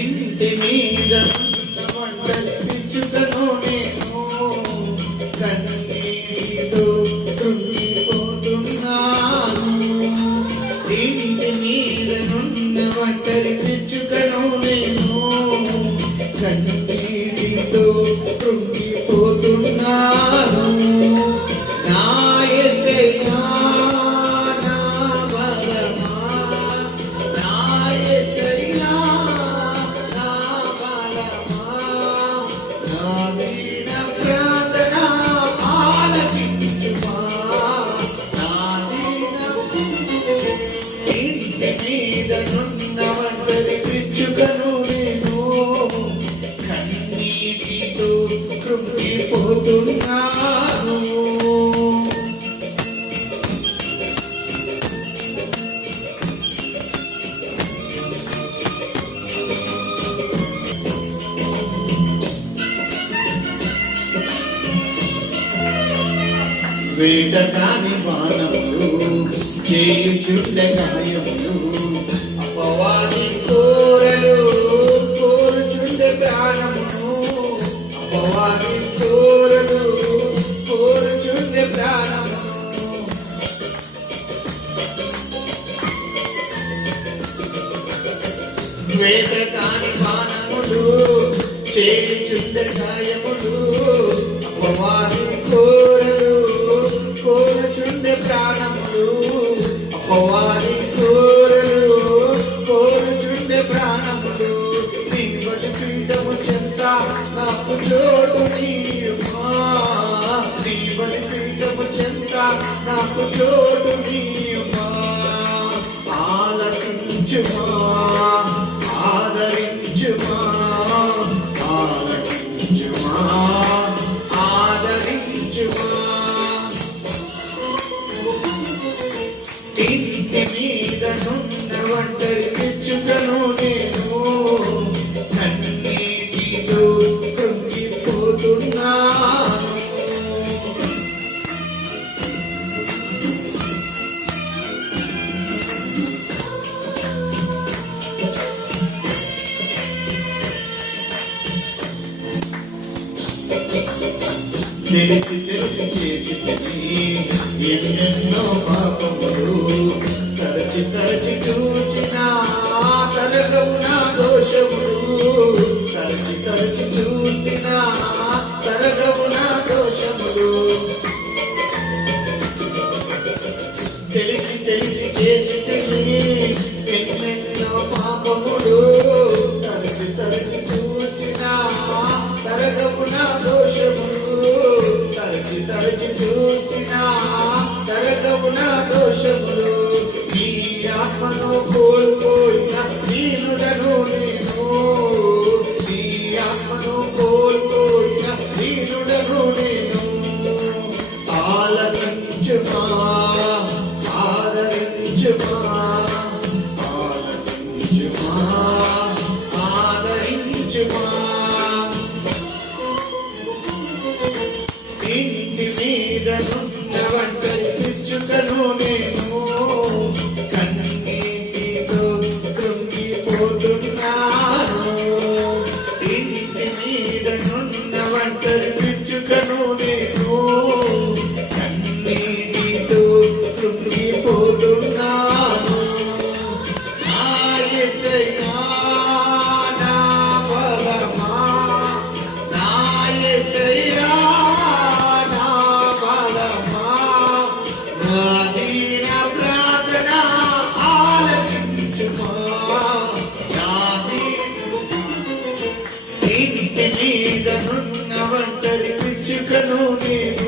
ఇంటి మీద వంటలు పిచ్చుకను నేను కన్నీటితో కృంగిపోతున్నాను. ఇంటి మీద నున్న వంటలు పిచ్చుకను నేను కన్నీటితో కృంగిపోతున్నాను. నా యేసయ్యా నా బలమా, నా యేసయ్యా నా బలమా, నా దీన ప్రార్థన ఆలకించుమా, నా దీన. ఇంటి మీద నున్న వంటలు పిచ్చుకను నేను కన్నీటితో కృంగిపోతున్నాను. వేటకాని బాణములు చేయుచుండె గాయములు అపవాది కోరలు కోరుచుండె ప్రాణమును, అపవాది కోరలు కోరుచుండె ప్రాణమును. వేటకాని బాణములు చేయుచుండె గాయములు అపవాది కోరలు కోరుచుండె ప్రాణములు, అపవాది కోరలు కోరుచుండె ప్రాణములు. నీ బలిపీఠము చెంత నాకు చోటు నీయుమా, నీ బలిపీఠము చెంత నాకు చోటు నీయుమా. ఆలకించుమా, ఆదరించుమా, ఆలకించుమా, ఆదరించుమా. ఇంటి మీద నున్న వంటలు పిచ్చుకను నేను కన్నీటితో కృంగిపోతున్నాను. తెలిసి తెలిసి చేసి ఎన్నెన్నో పాపములు తరచి తరచి చూచినా తరగవు నా దోషములు, తరచి తరచి చూచినా తరగవు నా దోషములు. తెలిసి తెలిసి చేసి ఎన్నెన్నో పాపములు తరచి తరచి చూచినా తరగవు నా దోషములు, తరచి తరచి చూసినా తరగవు నా దోషములు. ఈ ఆత్మను కోల్పోయిన దీనుడను నేను, ఈ ఆత్మను కోల్పోయిన దీనుడను నేను. ఆలకించుమా, ఆదరించుమా, ఆలకించుమా, ఆదరించుమా. ఇంటి మీద నున్న వంటలు పిచ్చుకను నేను కన్నీటితో కృంగిపోతున్నాను. ఇంటి మీద నున్న వంటలు పిచ్చుకను నేను కన్నీటితో కృంగిపోతున్నాను. నా యేసయ్యా నా బలమా, నా యేసయ్యా నా బలమా, నా దీన ప్రార్థన ఆలకించుమా, నా ఇంటి మీద నున్న వంటలు పిచ్చుకను నేను